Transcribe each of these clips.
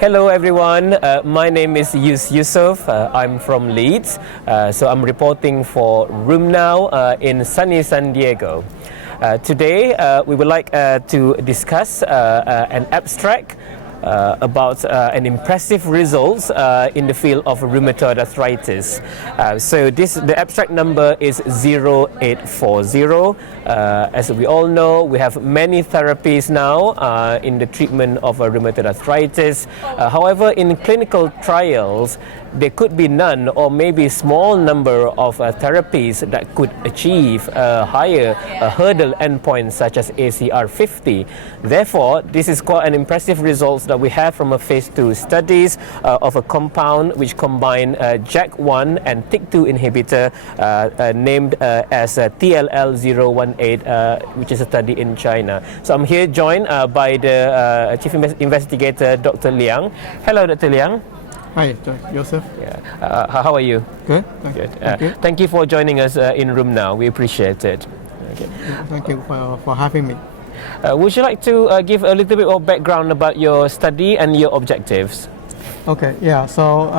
Hello everyone, my name is Yuz Yusof. I'm from Leeds, so I'm reporting for Room Now in sunny San Diego. Today we would like to discuss an abstract about an impressive results in the field of rheumatoid arthritis. So the abstract number is 0840. As we all know, we have many therapies now in the treatment of rheumatoid arthritis. However, in clinical trials, there could be none or maybe small number of therapies that could achieve a higher hurdle endpoint such as ACR 50. Therefore, this is quite an impressive results that we have from a phase 2 studies of a compound which combine JAK1 and TYK2 inhibitor named as TLL018, which is a study in China. So I'm here joined by the Chief Investigator, Dr. Liang. Hello, Dr. Liang. Hi, Joseph. Yeah. How are you? Good. Good. Thank you. Thank you for joining us in Room Now. We appreciate it. Okay. Thank you for having me. Would you like to give a little bit of background about your study and your objectives? Okay, yeah, so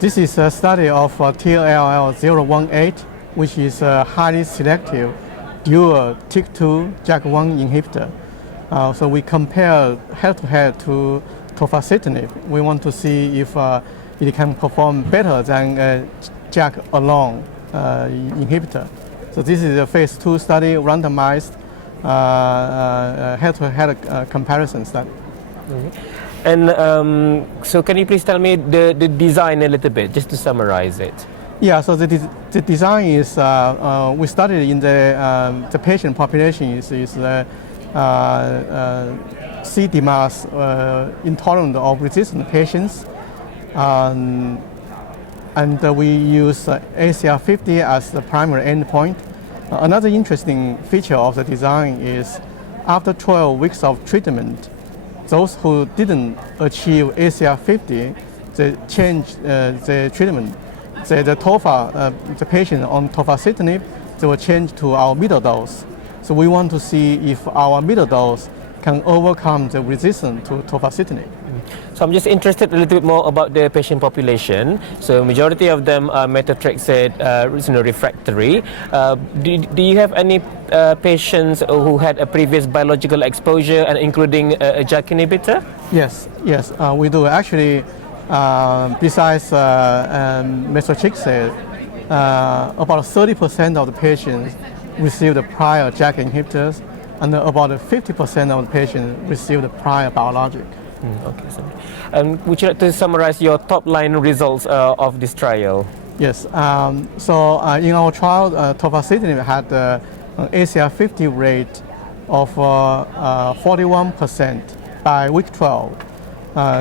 this is a study of TLL018, which is a highly selective dual TYK2 JAK1 inhibitor. So we compare head-to-head to tofacitinib. We want to see if it can perform better than JAK alone inhibitor. So this is a phase 2 study, randomized head-to-head comparison study. Mm-hmm. And so can you please tell me the design a little bit, just to summarize it? Yeah, so the design is, we studied in the patient population is CDMAS intolerant or resistant patients, and we use ACR 50 as the primary endpoint. Another interesting feature of the design is after 12 weeks of treatment, those who didn't achieve ACR 50, they change the treatment. The patient on tofacitinib, they will change to our middle dose. So we want to see if our middle dose can overcome the resistance to tofacitinib. So I'm just interested a little bit more about the patient population. So majority of them are methotrexate refractory. Do you have any patients who had a previous biological exposure and including a JAK inhibitor? Yes, we do. Actually, besides methotrexate, about 30% of the patients received prior JAK inhibitors, and about 50% of the patients received prior biologic. Okay. Would you like to summarize your top-line results of this trial? Yes. So in our trial, tofacitinib had an ACR 50 rate of 41% by week 12.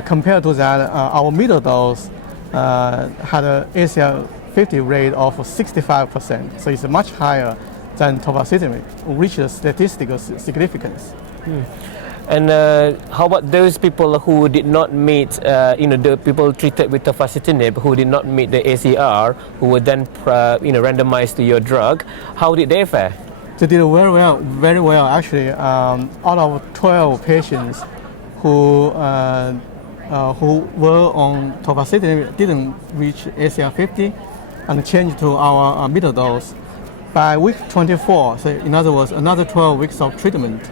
Compared to that, our middle dose had an ACR 50 rate of 65%. So it's much higher than tofacitinib, reaches statistical significance. And how about those people who did not meet, the people treated with tofacitinib who did not meet the ACR, who were then, randomized to your drug? How did they fare? They did very well actually. Out of 12 patients who were on tofacitinib didn't reach ACR 50 and changed to our middle dose. By week 24, so in other words, another 12 weeks of treatment,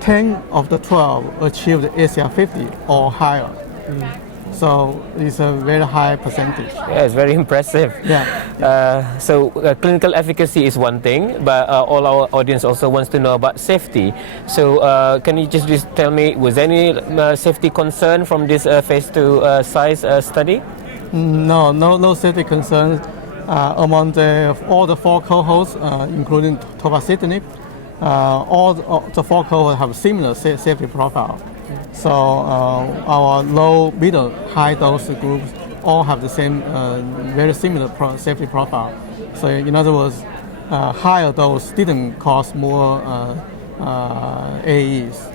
10 of the 12 achieved ACR 50 or higher. So it's a very high percentage. Yeah, it's very impressive. Yeah. So clinical efficacy is one thing, but all our audience also wants to know about safety. So can you just tell me, was any safety concern from this phase 2 size study? No safety concerns. Among all the 4 cohorts, including tofacitinib, all the 4 cohorts have similar safety profile. So our low, middle, high dose groups all have the same, very similar safety profile. So in other words, higher dose didn't cause more AEs.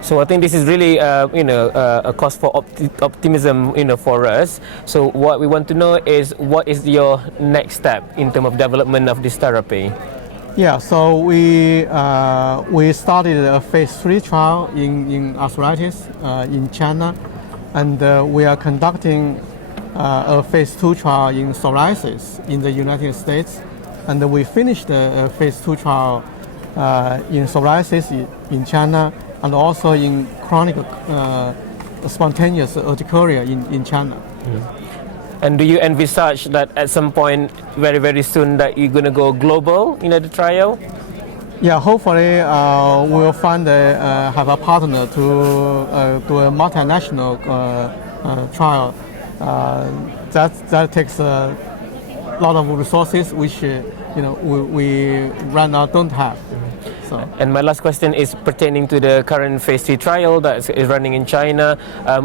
So I think this is really, a cause for optimism, for us. So what we want to know is, what is your next step in terms of development of this therapy? Yeah, so we started a phase 3 trial in arthritis in China. And we are conducting a phase 2 trial in psoriasis in the United States. And we finished the phase 2 trial in psoriasis in China and also in chronic spontaneous urticaria in China. And do you envisage that at some point, very, very soon, that you're going to go global in the trial? Yeah, hopefully we'll have a partner to do a multinational trial. That takes a lot of resources, which we right now don't have. So. And my last question is pertaining to the current phase 3 trial that is running in China.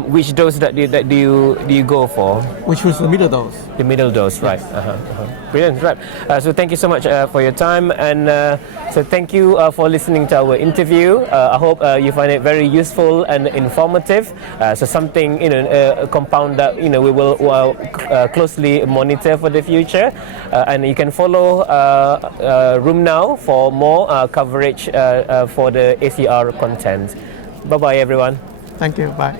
Which dose do you go for? Which was the middle dose. The middle dose, right? Brilliant, right? So thank you so much for your time, and so thank you for listening to our interview. I hope you find it very useful and informative. So something, a compound that we will closely monitor for the future, and you can follow RheumNow for more coverage for the ACR content. Bye bye, everyone. Thank you. Bye.